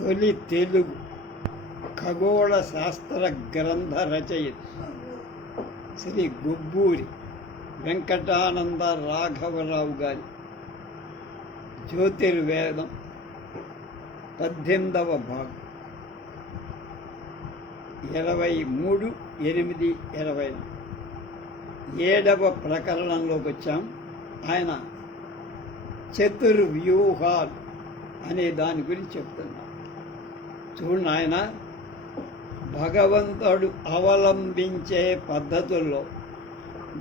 తొలి తెలుగు ఖగోళ శాస్త్ర గ్రంథ రచయిత శ్రీ గుబ్బూరి వెంకటానంద రాఘవరావు గారి జ్యోతిర్వేదం 18వ భాగం 23/8/20 7వ ప్రకరణంలోకి వచ్చాం. ఆయన చతుర్వ్యూహాలు అనే దాని గురించి చెప్తున్నాడు. చూడండి, ఆయన భగవంతుడు అవలంబించే పద్ధతుల్లో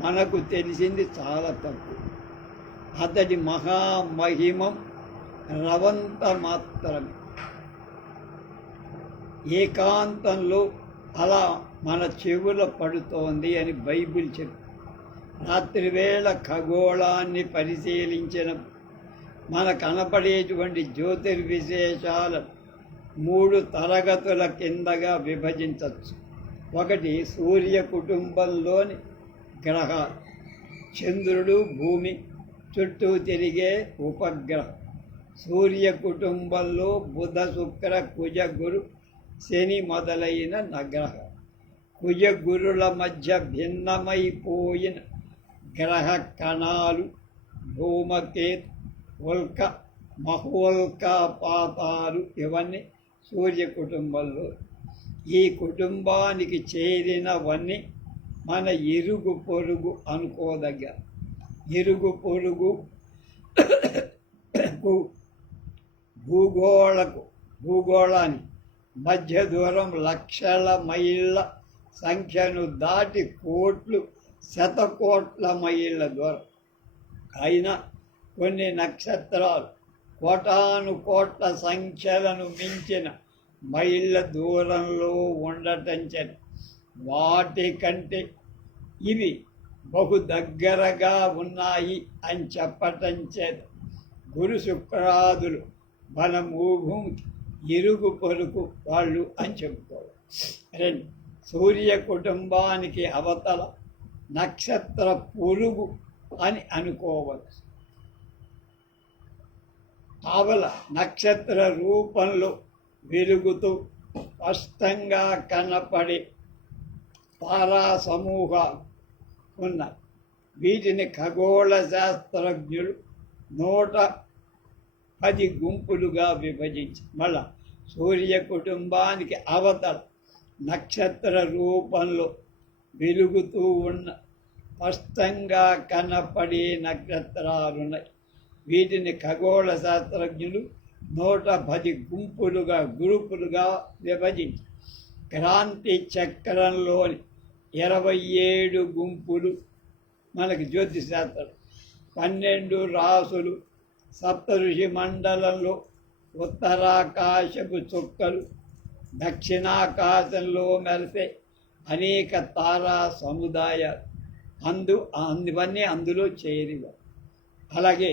మనకు తెలిసింది చాలా తక్కువ. అతడి మహామహిమం రవంత మాత్రమే. ఏకాంతంలో అలా మన చెవుల పడుతోంది అని బైబిల్ చెప్పి రాత్రివేళ ఖగోళాన్ని పరిశీలించిన మన కనపడేటువంటి జ్యోతిర్విశేషాలు 3 తరగతుల కిందగా విభజించవచ్చు. ఒకటి సూర్య కుటుంబంలోని గ్రహాలు, చంద్రుడు, భూమి చుట్టూ తిరిగే ఉపగ్రహం. సూర్య కుటుంబంలో బుధ, శుక్ర, కుజ, గురు, శని మొదలైన నగ్రహాలు. కుజ గురుల మధ్య భిన్నమైపోయిన గ్రహ కణాలు ధూమకేతు, ఉల్క, మహోల్కాపాతాలు ఇవన్నీ సూర్య కుటుంబంలో. ఈ కుటుంబానికి చేరినవన్నీ మన ఇరుగు పొరుగు అనుకోదగ్గ. ఇరుగు పొరుగు భూగోళాన్ని మధ్య దూరం లక్షల మైళ్ళ సంఖ్యను దాటి కోట్లు, శతకోట్ల మైళ్ళ దూరం. అయినా కొన్ని నక్షత్రాలు కోటాను కోట్ల సంఖ్యలను మించిన మైళ్ళ దూరంలో ఉండటం చేత వాటి కంటే ఇవి బహు దగ్గరగా ఉన్నాయి అని చెప్పటం చేత గురు శుక్రాదులు మన భూమికి ఇరుగు పొరుగు వాళ్ళు అని చెప్పుకోవాలి. 2 సూర్య కుటుంబానికి అవతల నక్షత్ర పురుగు అని అనుకోవచ్చు. ఆవల నక్షత్ర రూపంలో వెలుగుతూ స్పష్టంగా కనపడే తారా సమూహాలు ఉన్నాయి. వీటిని ఖగోళ శాస్త్రజ్ఞులు 110 గుంపులుగా విభజించి మళ్ళా సూర్య కుటుంబానికి అవతల నక్షత్ర రూపంలో వెలుగుతూ ఉన్న స్పష్టంగా కనపడే నక్షత్రాలున్నాయి. వీటిని ఖగోళ శాస్త్రజ్ఞులు 110 గ్రూపులుగా విభజించి క్రాంతి చక్రంలోని 27 గుంపులు మనకి జ్యోతిష్ శాస్త్రం, 12 రాసులు, సప్తఋషి మండలంలో ఉత్తరాకాశపు చుక్కలు, దక్షిణాకాశంలో మెరిసే అనేక తారా సముదాయాలు ఇవన్నీ అందులో చేరివ. అలాగే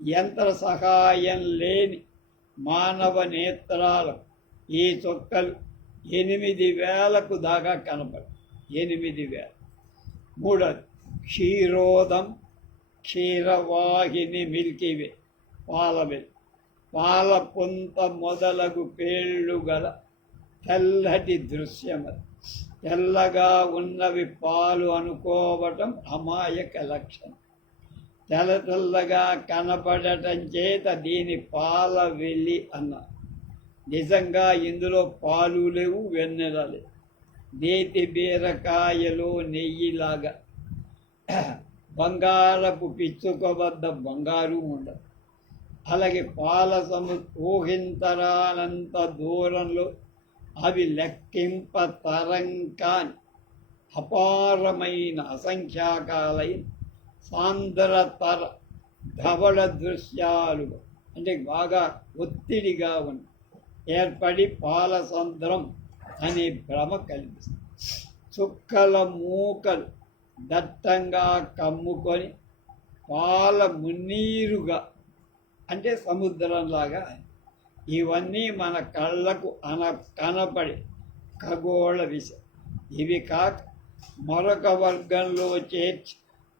యంత్ర సహాయం లేని మానవ నేత్రాలు ఈ చుక్కలు 8,000కు దాకా కనపడు. 8,000. 3 క్షీరోదం, క్షీరవాహిని, మిల్కీవే, పాలవెల్, పాలపుంత మొదలగు పేళ్ళు గల తెల్లటి దృశ్యమది. తెల్లగా ఉన్నవి పాలు అనుకోవటం అమాయక లక్షణం. తెల్లగా కనపడటం చేత దీని పాల వెళ్ళి అన్నారు. నిజంగా ఇందులో పాలు లేవు, వెన్నెల లేవు. నేతి బీరకాయలో నెయ్యిలాగా బంగారపు పిచ్చుక వద్ద బంగారు ఉండదు. అలాగే పాల ఊహింతరానంత దూరంలో అవి లెక్కింప తరంకాని అపారమైన అసంఖ్యాకాలైన సాంద్రతర ధవళ దృశ్యాలు అంటే బాగా ఒత్తిడిగా ఉంది ఏర్పడి పాలసంద్రం అనే భ్రమ కల్పిస్తుంది. చుక్కల మూకలు దట్టంగా కమ్ముకొని పాల మున్నీరుగా అంటే సముద్రంలాగా. ఇవన్నీ మన కళ్ళకు కనపడే ఖగోళ విషయం. ఇవి కాక మరొక వర్గంలో చేర్చి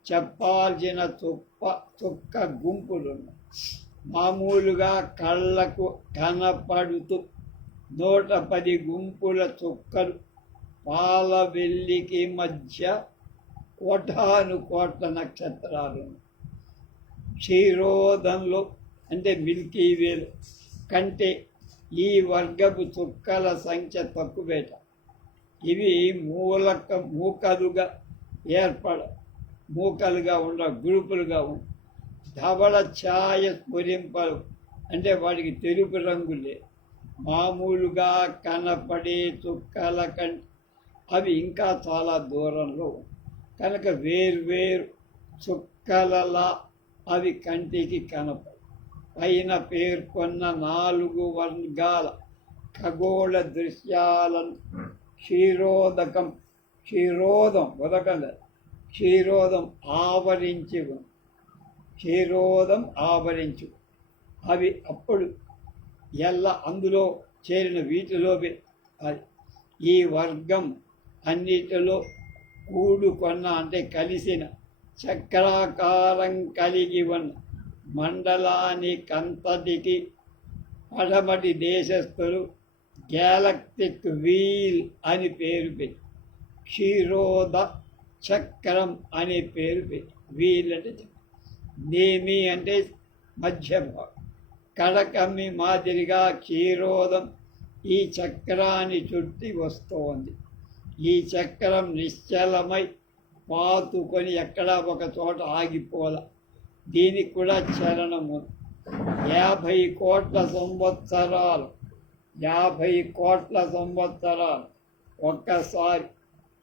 చెప్పాల్సిన చుక్క గుంపులున్నాయి. మామూలుగా కళ్ళకు కనపడుతూ 110 గుంపుల చుక్కలు పాల వెల్లికి మధ్య కోటాను కోట్ల నక్షత్రాలు. క్షీరోదంలో అంటే మిల్కీ వేలు కంటే ఈ వర్గపు చుక్కల సంఖ్య తక్కువేట. ఇవి మూకలుగా ఉండ గ్రూపులుగా ఉండ ధవళ ఛాయ స్ఫురింపలు అంటే వాటికి తెలుపు రంగులే. మామూలుగా కనపడే చుక్కల కంటే అవి ఇంకా చాలా దూరంలో కనుక వేర్వేరు చుక్కలలా అవి కంటికి కనపడు. పైన పేర్కొన్న 4 వర్గాల ఖగోళ దృశ్యాలను క్షీరోదం ఆవరించి అవి అప్పుడు అందులో చేరిన వీటిలో ఈ వర్గం అన్నిటిలో కూడుకొన్న అంటే కలిసిన చక్రాకారం కలిగి ఉన్న మండలానికంతటికి పడమటి దేశస్థులు గ్యాలక్టిక్ వీల్ అని పేరు పెట్టి క్షీరోద చక్రం అనే పేరు పెట్టి వీల్ అంటే నేమి అంటే మధ్య భాగం. కడకమ్మి మాదిరిగా క్షీరోదం ఈ చక్రాన్ని చుట్టి వస్తోంది. ఈ చక్రం నిశ్చలమై పాతుకొని ఎక్కడా ఒక చోట ఆగిపోల. దీనికి కూడా చలనము. 50 కోట్ల సంవత్సరాలు ఒక్కసారి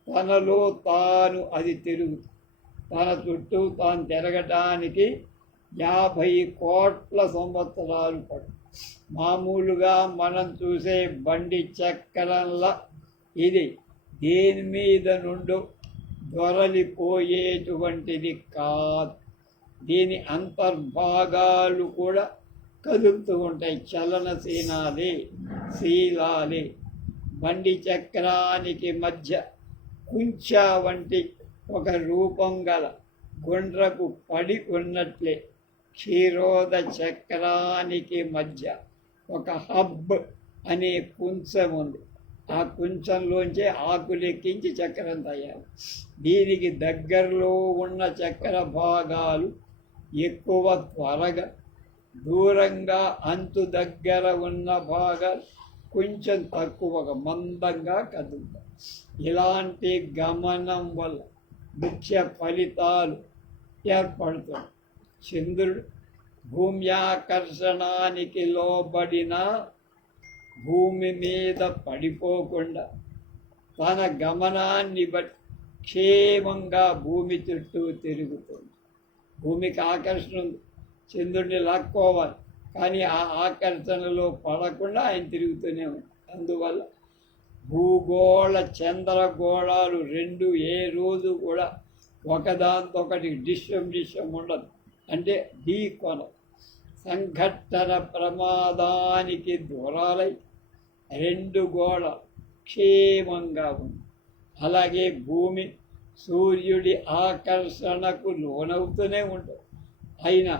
తనలో తాను అది తిరుగుతుంది. తన చుట్టూ తాను తిరగటానికి 50 కోట్ల సంవత్సరాలు పడు. మామూలుగా మనం చూసే బండి చక్రంలా ఇది దేని మీద నుండో దొరలిపోయేటువంటిది కాదు. దీని అంతర్భాగాలు కూడా కదులుతూ ఉంటాయి. శీలాలే. బండి చక్రానికి మధ్య కుంచ వంటి ఒక రూపం గల గుండ్రపు పడి ఉన్నట్లే క్షీరోద చక్రానికి మధ్య ఒక హబ్ అనే కుంచం ఉంది. ఆ కుంచంలోంచే ఆకులెక్కించి చక్రం తయారు. దీనికి దగ్గరలో ఉన్న చక్ర భాగాలు ఎక్కువ త్వరగా, దూరంగా అంతు దగ్గర ఉన్న భాగాలు కొంచెం తక్కువగా మందంగా కదులుతాయి. ఇలాంటి గమనం వల్ల ముఖ్య ఫలితాలు ఏర్పడుతాయి. చంద్రుడు భూమ్యాకర్షణానికి లోబడిన భూమి మీద పడిపోకుండా తన గమనాన్ని బట్టి క్షేమంగా భూమి చుట్టూ తిరుగుతుంది. భూమికి ఆకర్షణ ఉంది, చంద్రుడిని లాక్కోవాలి, కానీ ఆ ఆకర్షణలో పడకుండా ఆయన తిరుగుతూనే ఉంది. అందువల్ల భూగోళ చంద్రగోళాలు 2 ఏ రోజు కూడా ఒకదాంతొకటి డిష్టం ఉండదు. అంటే ఢీకొన సంఘటన ప్రమాదానికి దూరాలై 2 గోళాలు క్షేమంగా ఉంది. అలాగే భూమి సూర్యుడి ఆకర్షణకు లోనవుతూనే ఉంటుంది. అయినా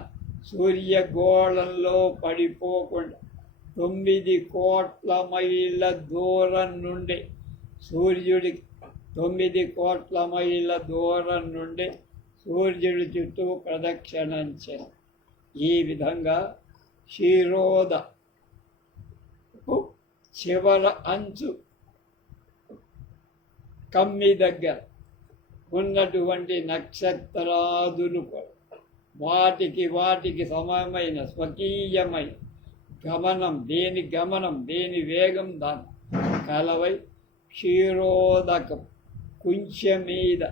సూర్యగోళంలో పడిపోకుండా 9 కోట్ల మైళ్ళ దూరం నుండి సూర్యుడి చుట్టూ ప్రదక్షిణించారు. ఈ విధంగా క్షీరోద చివర అంచు కమ్మి దగ్గర ఉన్నటువంటి నక్షత్రాదులు వాటికి సమమైన స్వకీయమైన గమనం దేని వేగం దాని కలవై క్షీరోదకం కుంచె మీద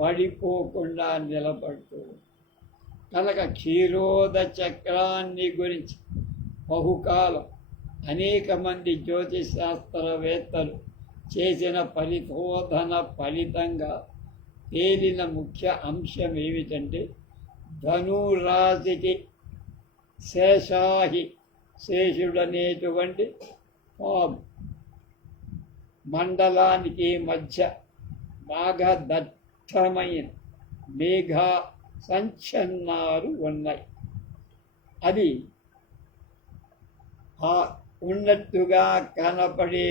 పడిపోకుండా నిలబడుతుంది. కనుక క్షీరోద చక్రాన్ని గురించి బహుకాలం అనేక మంది జ్యోతిష్ శాస్త్రవేత్తలు చేసిన పరిశోధన ఫలితంగా తేలిన ముఖ్య అంశం ఏమిటంటే ధనురాశికి శేషుడనేటువంటి పాము మండలానికి మధ్య బాగా దట్టమైన మేఘ సంచన్నాలు ఉన్నాయి. అది ఆ ఉన్నట్టుగా కనపడే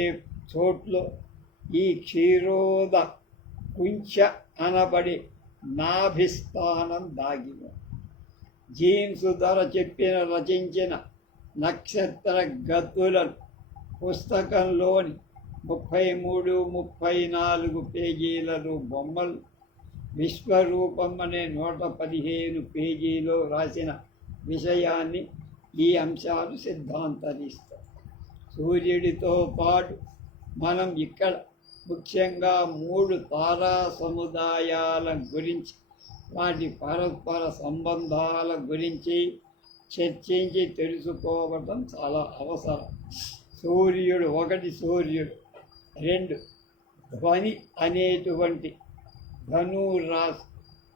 చోట్లో ఈ క్షీరోద కుంచ అనబడి నాభిస్థానం దాగిన జీన్స్ ధర రచించిన నక్షత్ర గతులను పుస్తకంలోని 33-34 పేజీలలో బొమ్మలు, విశ్వరూపం అనే 115 పేజీలో రాసిన విషయాన్ని ఈ అంశాలు సిద్ధాంతరిస్తాయి. సూర్యుడితో పాటు మనం ఇక్కడ ముఖ్యంగా 3 తారా సముదాయాల గురించి, వాటి పరస్పర సంబంధాల గురించి చర్చించి తెలుసుకోవడం చాలా అవసరం. సూర్యుడు 1 సూర్యుడు, 2 ధ్వని అనేటువంటి ధనురాశి,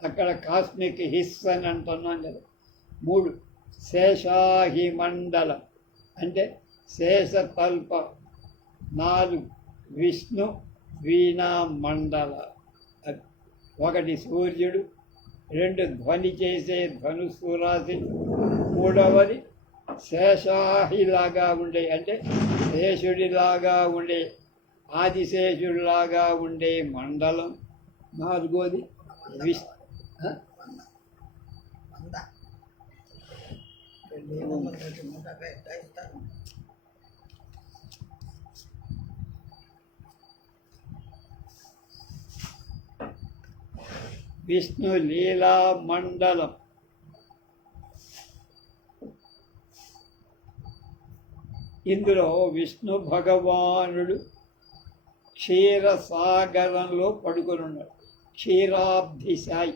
అక్కడ కాస్మిక్ హిస్ అని అంటున్నాం కదా. 3 శేషాహి మండలం అంటే శేషతల్ప. 4 విష్ణు వీణా మండల. 1 సూర్యుడు, 2 ధ్వని చేసే ధనుస్సు రాశి, 3వది శేషాహిలాగా ఉండే అంటే శేషుడిలాగా ఉండే ఆదిశేషుడిలాగా ఉండే మండలం, 4వది విష్ణు లీలా మండలం. ఇందులో విష్ణు భగవానుడు క్షీరసాగరంలో పడుకొనున్నాడు. క్షీరాబ్ధిశాయి.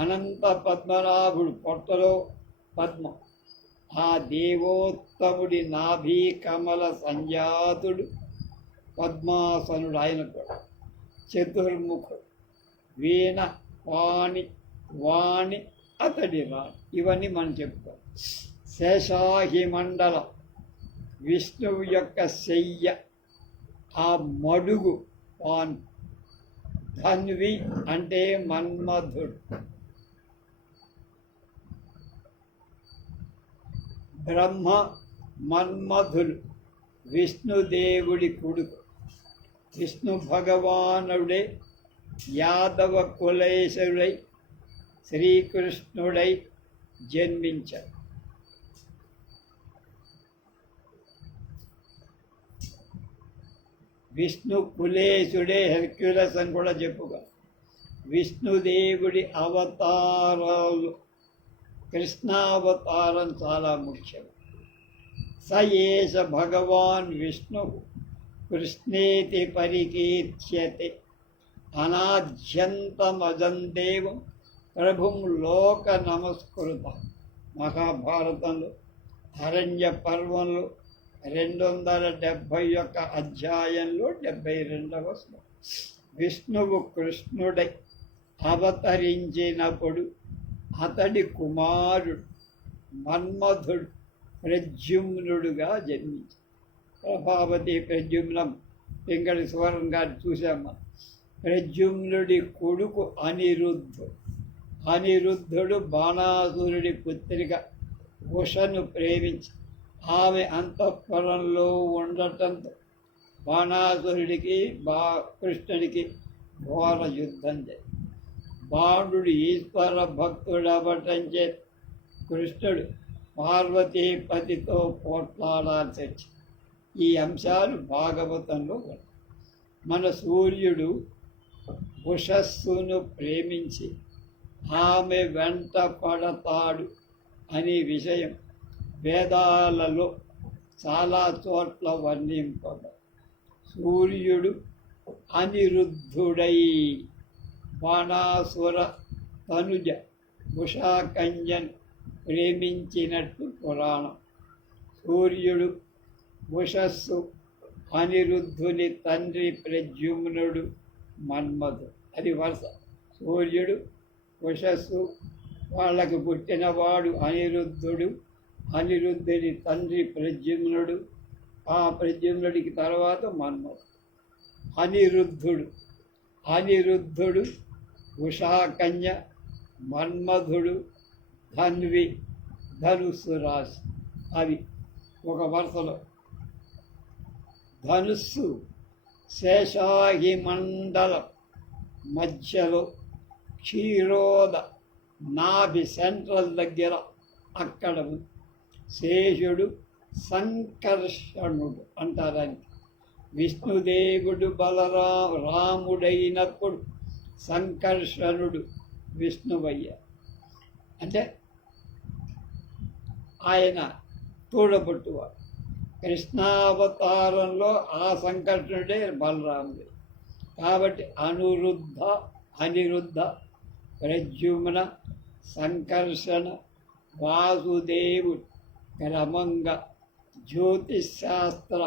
అనంత పద్మనాభుడు పొట్టలో పద్మం. ఆ దేవోత్తముడి నాభి కమల సంజాతుడు పద్మాసనుడు. ఆయన కూడా చతుర్ముఖుడు. వీణ, వాణి, వాణి అతడి రాణి. ఇవన్నీ మనం చెప్పుకోవాలి. శేషాహి మండలం విష్ణువు యొక్క శయ్య, ఆ మడుగు పాన్. ధన్వి అంటే మన్మధుడు. బ్రహ్మ మన్మధులు విష్ణుదేవుడి కొడుకు. విష్ణు భగవానుడే యాదవ కులేశుడై శ్రీకృష్ణుడై జన్మించాడు. విష్ణు కులేశుడే హెర్క్యులస్ అని కూడా చెప్పుకో. విష్ణుదేవుడి అవతారాలు, కృష్ణావతారం చాలా ముఖ్యం. స ఏష భగవాన్ విష్ణు కృష్ణేతి పరికీర్త్యతే అనాద్యంతమజందేవం ప్రభుం లోక నమస్కృత. మహాభారతంలో అరణ్య పర్వంలో 271 అధ్యాయంలో 72వ శ్లోకం. విష్ణువు కృష్ణుడై అవతరించినప్పుడు అతడి కుమారుడు మన్మధుడు ప్రద్యుమ్నుడుగా జన్మించాడు. ప్రభావతి ప్రద్యుమ్నం వెంకట సువరం గారు చూసామా. ప్రద్యుమ్నుడి కొడుకు అనిరుద్ధుడు. అనిరుద్ధుడు బాణాసురుడి పుత్రిక ఉషను ప్రేమించి ఆమె అంతఃపురంలో ఉండటంతో బాణాసురుడికి కృష్ణుడికి ఘోర యుద్ధం జరిగింది. బాణుడు ఈశ్వర భక్తుడవటం చేత కృష్ణుడు పార్వతీపతితో పోట్లాడాల్సి వచ్చింది. ఈ అంశాలు భాగవతంలో ఉన్నాయి. మన సూర్యుడు ఉషస్సును ప్రేమించి ఆమె వెంట పడతాడు అనే విషయం వేదాలలో చాలా చోట్ల వర్ణింపబడి, సూర్యుడు అనిరుద్ధుడై బాణాసుర తనుజ ఉషాకన్యను ప్రేమించినట్టు పురాణం. సూర్యుడు ఉషస్సు, అనిరుద్ధుని తండ్రి ప్రద్యుమ్నుడు మన్మధుడు. అది వరుస. సూర్యుడు, ఉషస్సు, వాళ్ళకు పుట్టినవాడు అనిరుద్ధుడు, అనిరుద్ధుని తండ్రి ప్రద్యుమ్నుడు, ఆ ప్రద్యుమ్నుడికి తర్వాత మన్మధుడు. అనిరుద్ధుడు ఉషాకన్య, మన్మధుడు ధన్వి ధనుస్సు రాశి. అవి ఒక వరుసలో ధనుస్సు శేషాహి మండలం మధ్యలో క్షీరోద నాభి సెంట్రల్ దగ్గర అక్కడ శేషుడు సంకర్షణుడు అంటారని. విష్ణుదేవుడు రాముడైనప్పుడు సంకర్షణుడు విష్ణువయ్య అంటే ఆయన తోడబుట్టువాడు. కృష్ణావతారంలో ఆ సంకర్షణుడే బలరాముడు. కాబట్టి అనిరుద్ధ ప్రద్యుమ్న సంకర్షణ వాసుదేవుడు క్రమంగా జ్యోతిశాస్త్ర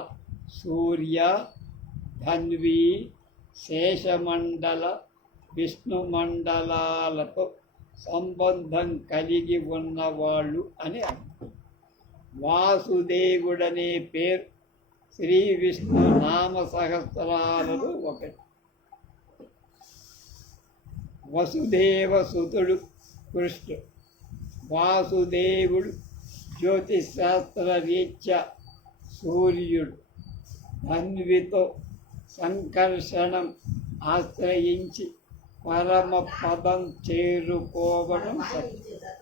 సూర్య ధన్వి శేషమండల విష్ణుమండలాలతో సంబంధం కలిగి ఉన్నవాళ్ళు అని అర్థం. వాసుదేవుడనే పేరు శ్రీ విష్ణు నామ సహస్రాలలో ఒకటి. వసుదేవ సుతుడు కృష్ణుడు. వాసుదేవుడు జ్యోతిశాస్త్ర రీత్యా సూర్యుడు. ధన్వితో సంకర్షణం ఆశ్రయించి పరమ పదం చేరుకోవడం సత్యం.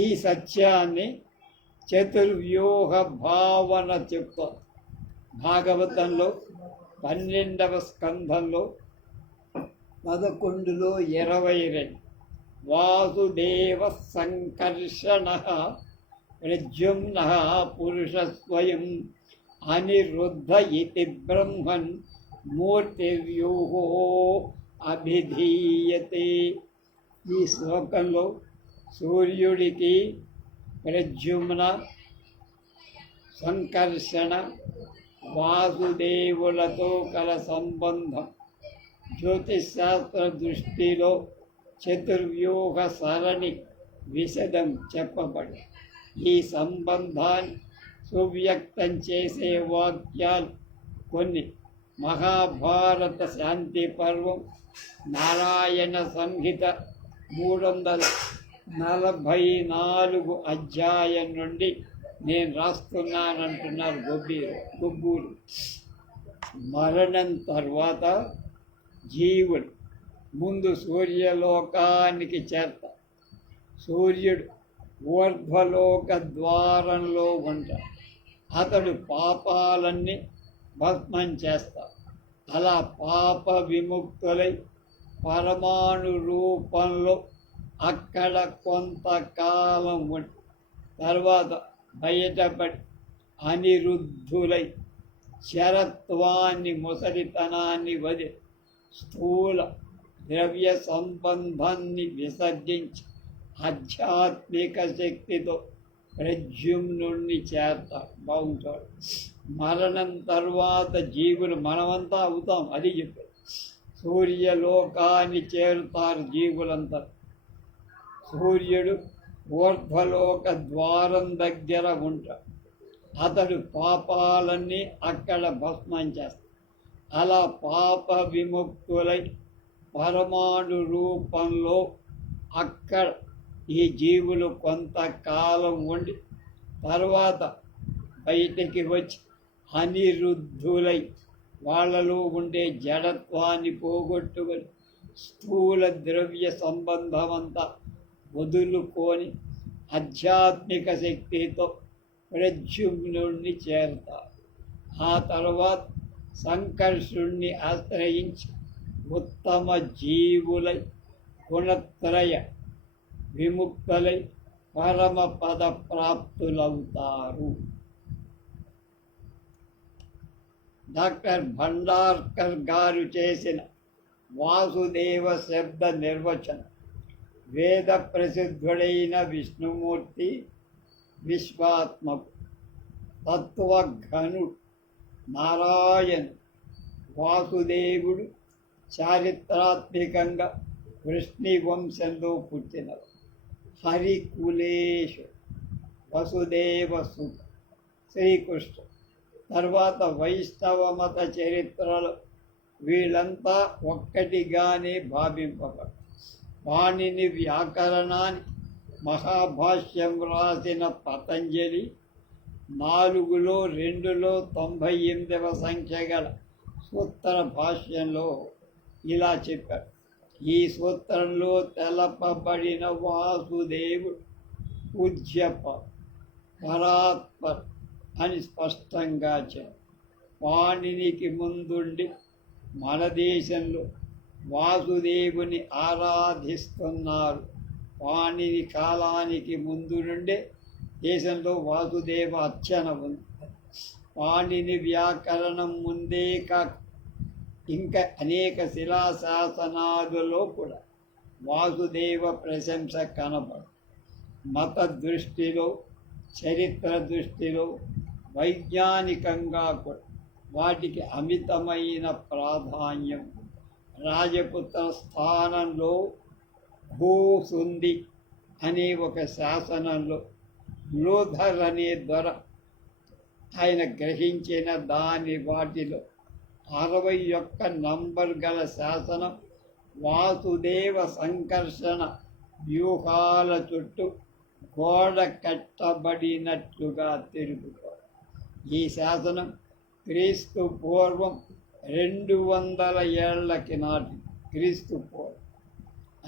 ఈ సత్యాన్ని చతుర్వ్యూహ భావన చెప్తారు. భాగవతంలో 12వ స్కంధంలో 11లో 22 వాసుదేవ సంకర్షణ ప్రద్యుమ్న పురుషస్వయం అనిరుద్ధ ఇతి బ్రహ్మన్ మూర్తివ్యూహో అభిధీయతే. ఈ శ్లోకంలో సూర్యుడికి ప్రద్యుమ్న సంకర్షణ వాసుదేవులతో కల సంబంధం జ్యోతిశాస్త్ర దృష్టిలో చతుర్వ్యూహ సరణి విశదం చెప్పబడి ఈ సంబంధాన్ని సువ్యక్తం చేసే వాక్యాలు కొన్ని. మహాభారత శాంతి పర్వం నారాయణ సంహిత 344 అధ్యాయం నుండి నేను రాస్తున్నానంటున్నారు గొబ్బూరు. మరణం తర్వాత జీవుడు ముందు సూర్యలోకానికి చేరతాడు. సూర్యుడు ఊర్ధ్వలోక ద్వారంలో ఉంటాడు. అతడు పాపాలన్నీ భస్మం చేస్తాడు. అలా పాప విముక్తులై పరమాణు రూపంలో అక్కడ కొంతకాలం ఉండి తర్వాత బయటపడి అనిరుద్ధులై శరత్వాన్ని ముసలితనాన్ని వదిలి స్థూల ద్రవ్య సంబంధాన్ని విసర్జించి ఆధ్యాత్మిక శక్తితో ప్రద్యుమ్నుణ్ణి చేరతాడు. బాగుంటాడు. మరణం తర్వాత జీవులు మనమంతా అవుతాం, అది చెప్పారు. సూర్యలోకాన్ని చేరుతారు జీవులంతా. సూర్యుడు ఊర్ధ్వలోక ద్వారం దగ్గర ఉంటాడు. అతడు పాపాలన్నీ అక్కడ భస్మం చేస్తాడు. అలా పాప విముక్తులై పరమాణు రూపంలో అక్కడ ఈ జీవులు కొంతకాలం ఉండి తర్వాత బయటికి వచ్చి అనిరుద్ధులై వాళ్ళలో ఉండే జడత్వాన్ని పోగొట్టుకొని స్థూల ద్రవ్య సంబంధమంతా వదులుకొని ఆధ్యాత్మిక శక్తితో ప్రద్యుమ్నుణ్ణి చేరతారు. ఆ తర్వాత సంకర్షుణ్ణి ఆశ్రయించి ఉత్తమ జీవులై గుణత్రయ విముక్తులై పరమ పద ప్రాప్తులవుతారు. డాక్టర్ భండార్కర్ గారు చేసిన వాసుదేవ శబ్ద నిర్వచనం. వేద ప్రసిద్ధుడైన విష్ణుమూర్తి విశ్వాత్మకు, తత్వఘనుడు నారాయణ, వాసుదేవుడు చారిత్రాత్మకంగా వృష్ణి వంశంలో పుట్టినవాడు. హరికులేశు వసుదేవ సుత శ్రీకృష్ణుడు తర్వాత వైష్ణవ మత చరిత్రలో వీళ్ళంతా ఒక్కటిగానే భావింపబడు. పాణిని వ్యాకరణాన్ని మహాభాష్యం రాసిన పతంజలి 4లో 2లో 98వ సంఖ్య గల సూత్ర భాష్యంలో ఇలా చెప్పారు. ఈ సూత్రంలో తెలపబడిన వాసుదేవుడు పూజ్య పరాత్పర్ అని స్పష్టంగా చెప్పారు. పాణినికి ముందుండి మన దేశంలో వాసుదేవుని ఆరాధిస్తున్నారు. పాణిని కాలానికి ముందు నుండే దేశంలో వాసుదేవ అర్చన ఉంది. పాణిని వ్యాకరణం ముందే కాక ఇంకా అనేక శిలాశాసనాలలో కూడా వాసుదేవ ప్రశంస కనబడు. మత దృష్టిలో, చరిత్ర దృష్టిలో, వైజ్ఞానికంగా కూడా వాటికి అమితమైన ప్రాధాన్యం. రాజపుత్ర స్థానంలో భూసుంది అనే ఒక శాసనంలో లోధర్ అనే దొర ఆయన గ్రహించిన వాటిలో 61 నంబర్ గల శాసనం వాసుదేవ సంకర్షణ వ్యూహాల చుట్టూ గోడ కట్టబడినట్లుగా తెలుపుతారు. ఈ శాసనం క్రీస్తు పూర్వం 200 ఏళ్లకి నాటి క్రీస్తు పూర్వం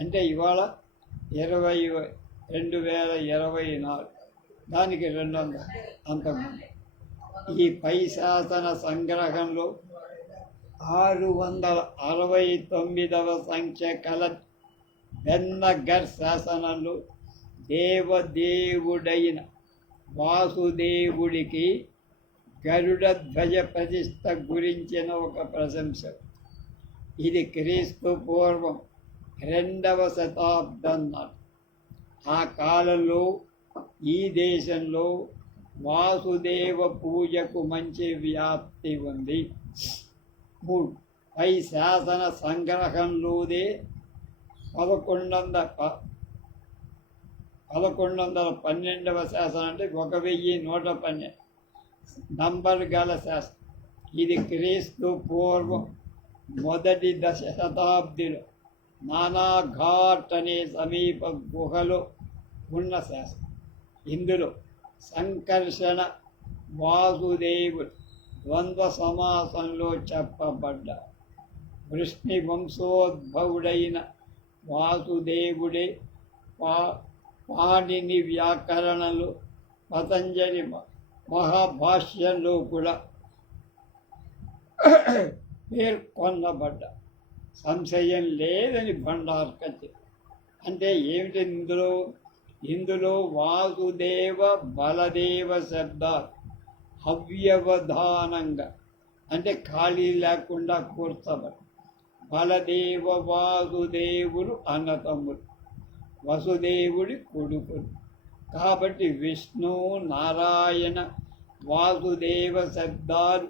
అంటే ఇవాళ 2024 దానికి 200 అంతకుముందు. ఈ పై శాసన సంగ్రహంలో 669వ సంఖ్య కల బెన్నగర్ శాసనంలో దేవదేవుడైన వాసుదేవుడికి గరుడ ధ్వజ ప్రతిష్ఠ గురించిన ఒక ప్రశంస. ఇది క్రీస్తు పూర్వం 2వ శతాబ్దం నాటి. ఆ కాలంలో ఈ దేశంలో వాసుదేవ పూజకు మంచి వ్యాప్తి ఉంది. 3 పై శాసన సంగ్రహంలోదే 1112వ శాసనం అంటే 1112 నంబర్ గల శాసనం. ఇది క్రీస్తు పూర్వం మొదటి శతాబ్దిలో నానాఘాట్ అనే సమీప గుహలో ఉన్న శాసనం. ఇందులో సంకర్షణ వాసుదేవుడు ద్వంద్వ సమాసంలో చెప్పబడ్డారు. వృష్ణి వంశోద్భవుడైన వాసుదేవుడే పాణిని వ్యాకరణలో పతంజలి మహాభాష్యంలో కూడా పేర్కొనబడ్డ సంశయం లేదని భండార్కర్. అంటే ఏమిటి ఇందులో వాసుదేవ బలదేవ శబ్దాలు అవ్యవధానంగా అంటే ఖాళీ లేకుండా కూర్చబడి. బలదేవ వాసుదేవులు అన్నతమ్ములు, వసుదేవుడి కొడుకులు. కాబట్టి విష్ణు నారాయణ వాసుదేవ శబ్దాలు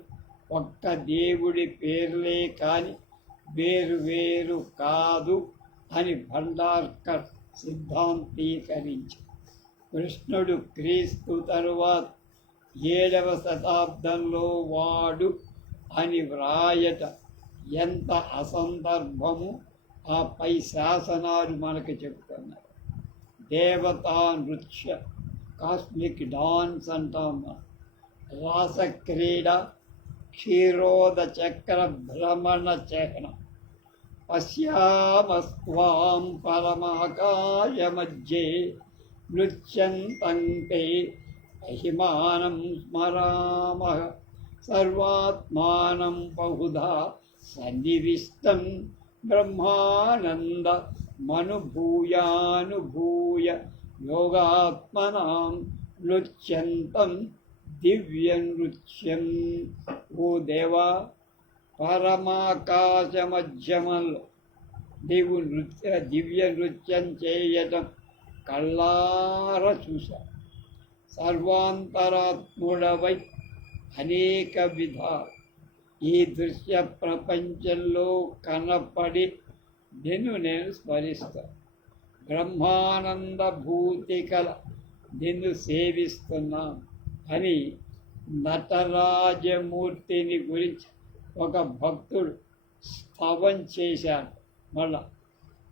ఒక్క దేవుడి పేర్లే కాని వేరు వేరు కాదు అని భండార్కర్ సిద్ధాంతీకరించి కృష్ణుడు క్రీస్తు తరువాత 7వ శతాబ్దంలో వాడు అని వ్రాయట ఎంత అసందర్భము ఆ పై శాసనాలు మనకు చెప్తున్నారు. దేవతా నృత్య కాస్మిక్ డాన్స్ అంటాం. రాసక్రీడ క్షీరోద చక్ర భ్రమణ చహనం పశ్యామస్వాం పరమాకాయ మధ్యే నృత్యంతం తే మహిమానం స్మరామః సర్వాత్మానం బహుధా సన్నివిష్టం బ్రహ్మానంద మనుభూయానుభూయ యోగాత్మనాం నృత్యంతం దివ్య నృత్యం. ఓ దేవా, పరమాకాశ మధ్యమంలో నీవు దివ్య నృత్యం చేయటం కళ్ళార చూశా. సర్వాంతరాత్ముడవై అనేక విధాలు ఈ దృశ్య ప్రపంచంలో కనపడి నేను స్మరిస్తాను. బ్రహ్మానంద భూతి కల నిన్ను సేవిస్తున్నాను అని నటరాజమూర్తిని గురించి ఒక భక్తుడు స్తవం చేశాడు. మళ్ళా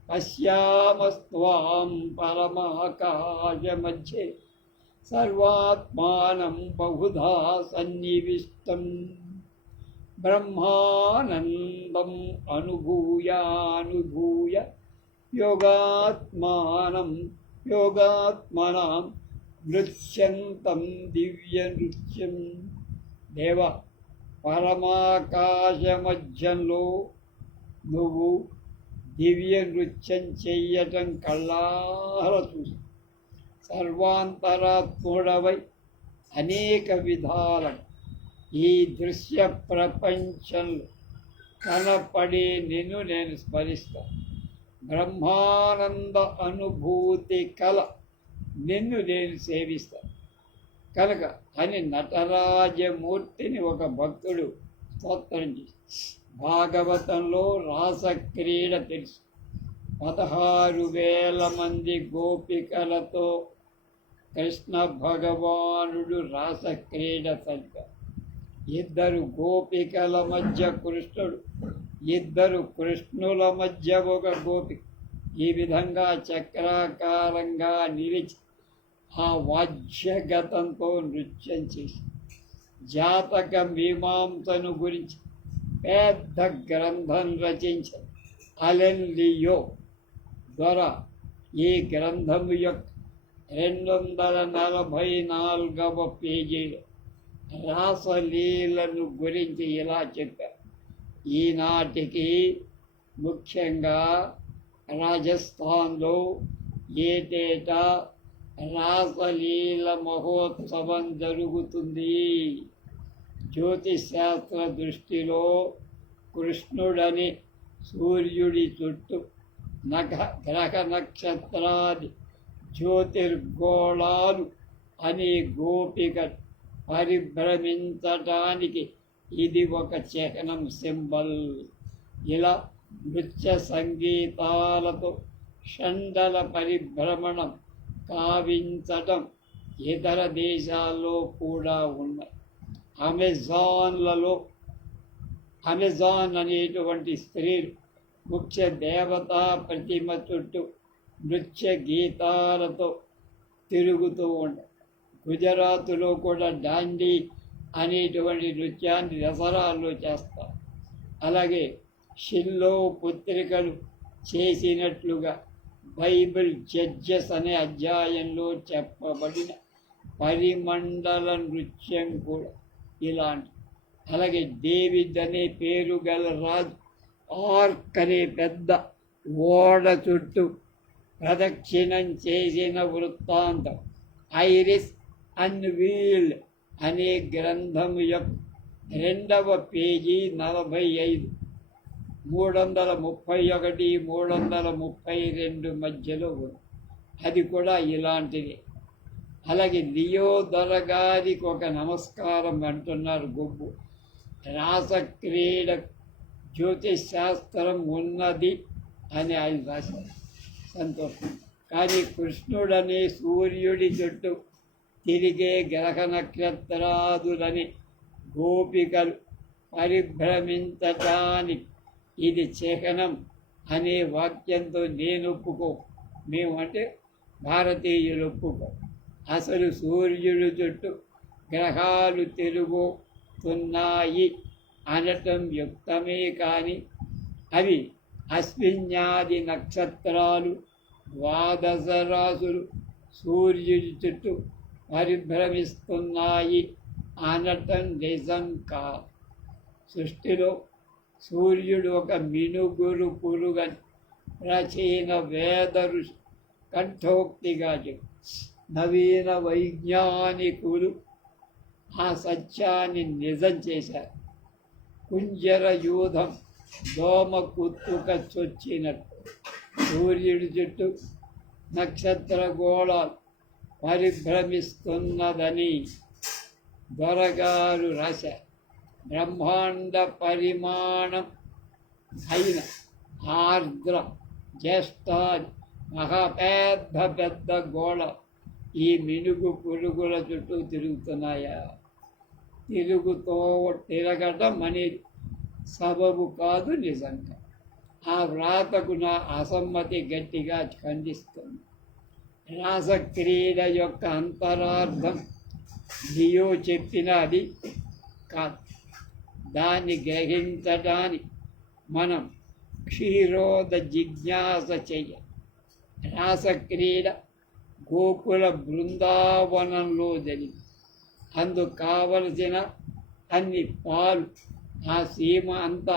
పశ్యామస్త్వాం పరమాకాశ మధ్యే సర్వాత్మానం బహుధా సన్నివిష్టం బ్రహ్మానందం అనుభూయ యోగాత్మనాం నృత్యంతం దివ్య నృత్యం. దేవ, పరమాకాశ మధ్యంలో నువ్వు దివ్య నృత్యం చెయ్యటం కళ్ళార చూసి సర్వాంతరాత్ముడవై అనేక విధాల ఈ దృశ్య ప్రపంచంలో కనపడే నిన్ను నేను స్మరిస్తాను. బ్రహ్మానంద అనుభూతి కల నిన్ను నేను సేవిస్తాను కనుక అని నటరాజమూర్తిని ఒక భక్తుడు స్తోత్రం చేసి, భాగవతంలో రాసక్రీడ తెలుసు. 16,000 మంది గోపికలతో కృష్ణ భగవానుడు రాసక్రీడ సరిపారు. 2 గోపికల మధ్య కృష్ణుడు, 2 కృష్ణుల మధ్య ఒక గోపిక. ఈ విధంగా చక్రాకారంగా నిలిచి ఆ వాద్యగతంతో నృత్యం చేసి జాతక మీమాంసను గురించి పెద్ద గ్రంథం రచించారు అలెన్ లియో ద్వారా. ఈ గ్రంథము యొక్క 244వ పేజీలో రాసలీలను గురించి ఇలా చెప్పారు. ఈనాటికి ముఖ్యంగా రాజస్థాన్లో ఏటేటా రాసలీల మహోత్సవం జరుగుతుంది. జ్యోతిశాస్త్ర దృష్టిలో కృష్ణుడని సూర్యుడి చుట్టూ గ్రహ నక్షత్రాది జ్యోతిర్గోళాలు అని గోపిక పరిభ్రమించటానికి ఇది ఒక చిహ్నం, సింబల్. ఇలా నృత్య సంగీతాలతో షండల పరిభ్రమణం కావించటం ఇతర దేశాల్లో కూడా ఉన్నాయి. అమెజాన్ అనేటువంటి స్త్రీలు ముఖ్య దేవతా ప్రతిమ చుట్టూ నృత్య గీతాలతో తిరుగుతూ ఉంటారు. గుజరాత్లో కూడా డాండీ అనేటువంటి నృత్యాన్ని దసరాల్లో చేస్తారు. అలాగే షిల్లో పుత్రికలు చేసినట్లుగా బైబిల్ జడ్జెస్ అనే అధ్యాయంలో చెప్పబడిన పరిమండల నృత్యం కూడా ఇలాంటి. అలాగే డేవిడ్ అనే పేరు గల రాజు ఆర్క్ అనే పెద్ద ఓడ చుట్టూ ప్రదక్షిణం చేసిన వృత్తాంతం ఐరిస్ అన్వీల్డ్ అనే గ్రంథము యొక్క 2వ పేజీ 45, 331, 332 మధ్యలో ఉంది. అది కూడా ఇలాంటిది. అలాగే లియో దొరగారికి ఒక నమస్కారం అంటున్నారు గొబ్బు. రాసక్రీడ జ్యోతిశాస్త్రం ఉన్నది అని ఆయన రాశారు. సంతోషం. కానీ కృష్ణుడనే సూర్యుడి చుట్టూ తిరిగే గ్రహ నక్షత్రాదులని గోపికలు పరిభ్రమించటానికి ఇది చిహ్నం అనే వాక్యంతో నేను ఒప్పుకో. మేము అంటే భారతీయులు ఒప్పుకో. అసలు సూర్యుడి చుట్టూ గ్రహాలు తిరుగుతున్నాయి అనటం యుక్తమే. కానీ అవి అశ్విన్యాది నక్షత్రాలు, ద్వాదశ రాశులు సూర్యుడి చుట్టూ పరిభ్రమిస్తున్నాయి అనటం నిజం కాదు. సృష్టిలో సూర్యుడు ఒక మినుగురు పురుగని ప్రాచీన వేద ఋషి కంఠోక్తిగా చెప్పు. నవీన వైజ్ఞానికులు ఆ సత్యాన్ని నిజం చేశారు. కుంజర యూధం దోమ కుత్తుక చొచ్చినట్టు సూర్యుడి చుట్టూ నక్షత్ర గోళాలు పరిభ్రమిస్తున్నదని దొరగారు రాశారు. బ్రహ్మాండ పరిమాణం అయిన ఆర్ద్ర జ్యేష్ఠాది పెద్ద గోళ ఈ మినుగు పురుగుల చుట్టూ తిరుగుతున్నాయా? తిరగటం అనేది సబబు కాదు నిజంగా. ఆ వ్రాతకు నా అసమ్మతి గట్టిగా ఖండిస్తుంది. రాసక్రీడ యొక్క అంతరార్థం లియో చెప్పిన అది కాదు. దాన్ని గ్రహించడానికి మనం క్షీరోద జిజ్ఞాస చెయ్యాలి. రాసక్రీడ గోకుల బృందావనంలో జరిగింది. అందుకు కావలసిన అన్ని పాలు ఆ సీమ అంతా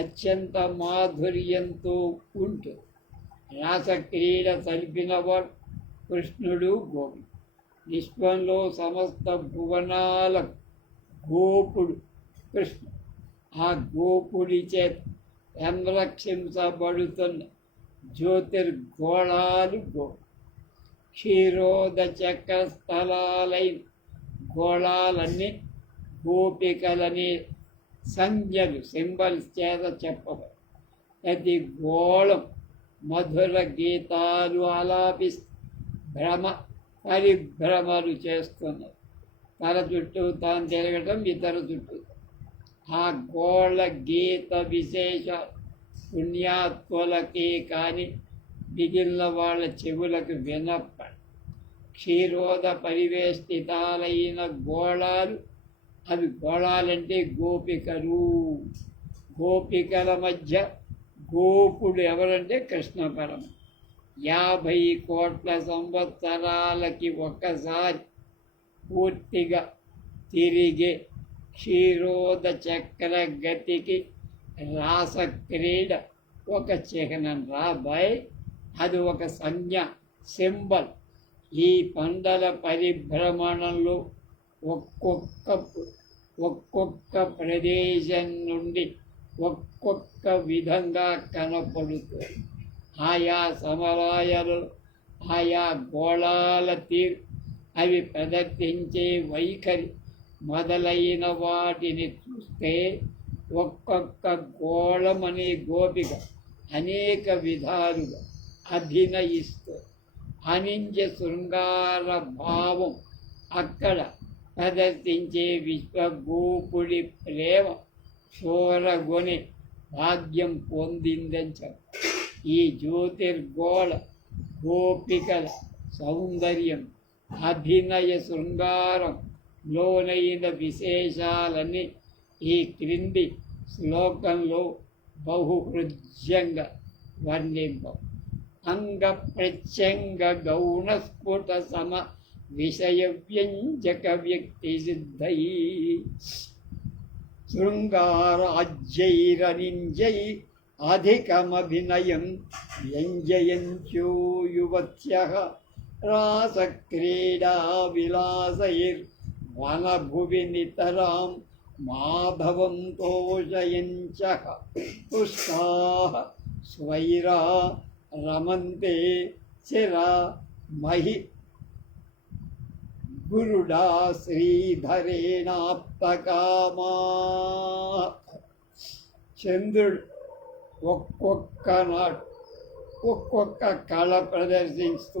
అత్యంత మాధుర్యంతో ఉంటుంది. రాసక్రీడ సల్పినవాడు కృష్ణుడు గోపి. విశ్వంలో సమస్త భువనాల గోపుడు కృష్ణ. ఆ గోపుడి చేత సంరక్షించబడుతున్న జ్యోతిర్గోళాలు గోపు. క్షీరోద చక్ర స్థలాలైన గోళాలన్నీ గోపికలని సంజ్ఞలు సింబల్స్ చేత చెప్పబడి ప్రతి గోళం మధుర గీతాలు ఆలాపిస్తూ పరిభ్రమలు చేస్తున్నారు. తన చుట్టూ తాను తిరగటం, ఇతర చుట్టూ. ఆ గోళ గీత విశేష పుణ్యాత్ములకే కానీ మిగిలిన వాళ్ళ చెవులకు వినప్ప. క్షీరోద పరివేష్టితాలైన గోళాలు, అవి గోళాలంటే గోపికలు. గోపికల మధ్య గోపుడు ఎవరంటే కృష్ణ పరమ. 50 కోట్ల సంవత్సరాలకి ఒక్కసారి పూర్తిగా తిరిగే క్షీరోద చక్ర గతికి రాసక్రీడ ఒక చిహ్నం రాబాయ్. అది ఒక సంజ్ఞ, సింబల్. ఈ పండల పరిభ్రమణంలో ఒక్కొక్క ప్రదేశం నుండి ఒక్కొక్క విధంగా కనపడుతుంది. ఆయా సమవాయాలు, ఆయా గోళాల తీరు, అవి ప్రదర్శించే వైఖరి మొదలైన వాటిని చూస్తే ఒక్కొక్క గోళం అనే గోపిక అనేక విధాలుగా అభినయిస్తూ అనింజ శృంగార భావం అక్కడ ప్రదర్శించే విశ్వగోపుడి ప్రేమ చూరగొని భాగ్యం పొందిందని చెప్పారు. ఈ జ్యోతిర్గోళ గోపికల సౌందర్యం, అభినయ శృంగారం లోనైన విశేషాలని ఈ క్రింది శ్లోకంలో బహుహృద్యంగా వర్ణింపం. అంగ ప్రత్యంగ గౌణ స్ఫుట సమ విషయ వ్యంజక వ్యక్తి సిద్ధై శృంగారాజ్యైరనింజై అధికమభినయం వ్యంజయంత్యో యువత్యః రాసక్రీడా విలాసైర్వనభువి నితరాం మాధవం తోషయంచః పుష్పాః స్వైరా రమంతే చిరా మహి గురుడా శ్రీధరేణాప్తకామా. చంద్రుడు ఒక్కొక్క నాడు ఒక్కొక్క కళ ప్రదర్శిస్తూ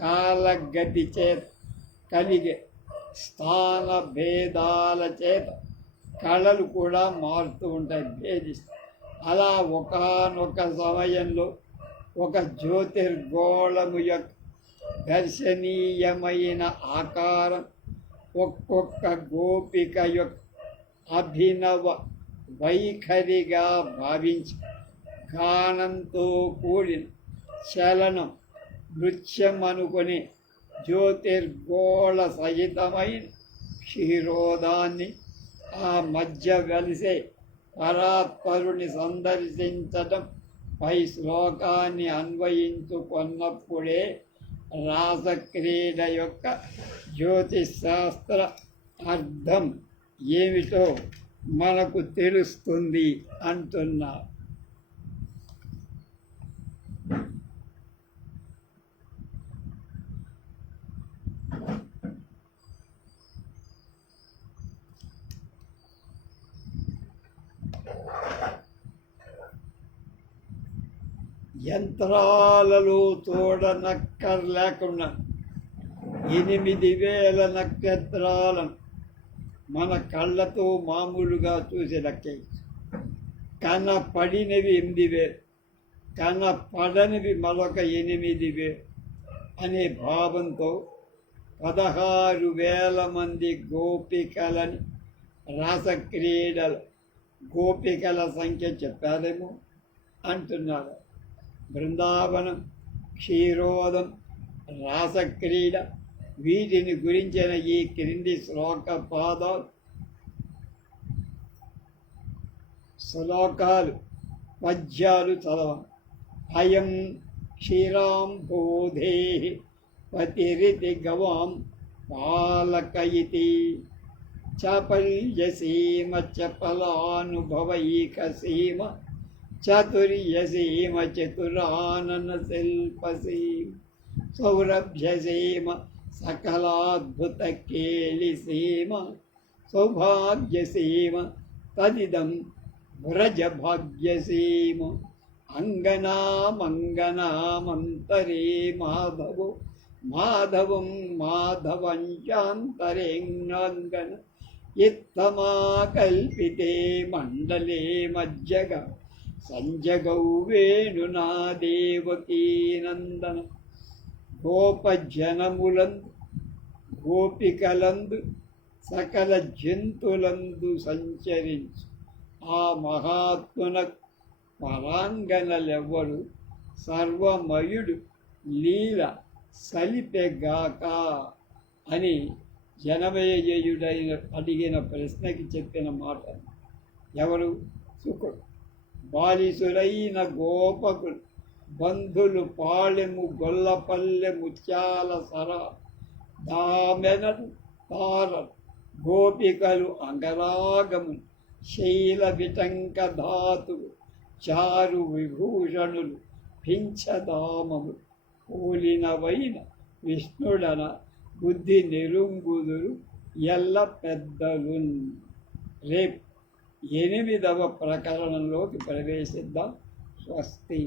కాలగతి చేత కలిగే స్థాన భేదాల చేత కళలు కూడా మారుతూ ఉంటాయి, భేదిస్తాయి. అలా ఒకానొక సమయంలో ఒక జ్యోతిర్గోళము యొక్క దర్శనీయమైన ఆకారం ఒక్కొక్క గోపిక యొక్క అభినవ వైఖరిగా భావించి గానంతో కూడిన చలనం, నృత్యం అనుకుని జ్యోతిర్గోళ సహితమైన క్షీరోదాన్ని ఆ మధ్య కలిసే పరాత్పరుని సందర్శించటం పై శ్లోకాన్ని అన్వయించుకున్నప్పుడే రాసక్రీడ యొక్క జ్యోతిశాస్త్ర అర్థం ఏమిటో మనకు తెలుస్తుంది అంటున్నారు. యంత్రాలలో చూడనక్కర్లేకుండా 8,000 నక్షత్రాలను మన కళ్ళతో మామూలుగా చూసి లెక్కేయచ్చు. కనపడినవి 8,000, కనపడనివి మరొక 8,000 అనే భావంతో 16,000 మంది గోపికలని రాసక్రీడలు గోపికల సంఖ్య చెప్పారేమో అంటున్నారు. బృందావనం, క్షీరోదం, రాసక్రీడ వీటిని గురించిన ఈ క్రింది శ్లోకాలు పద్యాలు చదవం. అయం క్షీరాంబోధే పతిరితి గవాం పాలకయితి చాపల్యసీమ చపలానుభవైకసీమ చతుర్యసీమ చతురానన శిల్పసీమ సౌరభ్యసీమ సకలాద్భుత కేళిసీమ సౌభాగ్యసీమ తదిదం వ్రజభాగ్యసీమ అంగనామంగనామంతరే మాధవో మాధవం మాధవంచాంతరేంగన ఇత్తమా కల్పితే మండలే మజ్జగ సంజగౌ వేణునా దేవకీనందన. గోపజనములందు గోపికలందు సకల జంతులందు సంచరించు ఆ మహాత్మునకు పరాంగనలెవ్వరు సర్వమయుడు లీల సలిపెగాక అని జనమేజయుడైన అడిగిన ప్రశ్నకి చెప్పిన మాట. ఎవరు? శుకుడు. బాలిసులైన గోపకులు బంధులు పాళెము గొల్లపల్లె ముత్యాల సర దామెనలు తారలు గోపికలు అంగరాగము శైల విటంక ధాతువు చారు విభూషణులు పింఛదామములు పోలినవైన విష్ణుడన బుద్ధి నిరుంగుదురు ఎల్ల పెద్దలు. రేపు 8వ ప్రకరణంలోకి ప్రవేశిద్దాం. స్వస్తి.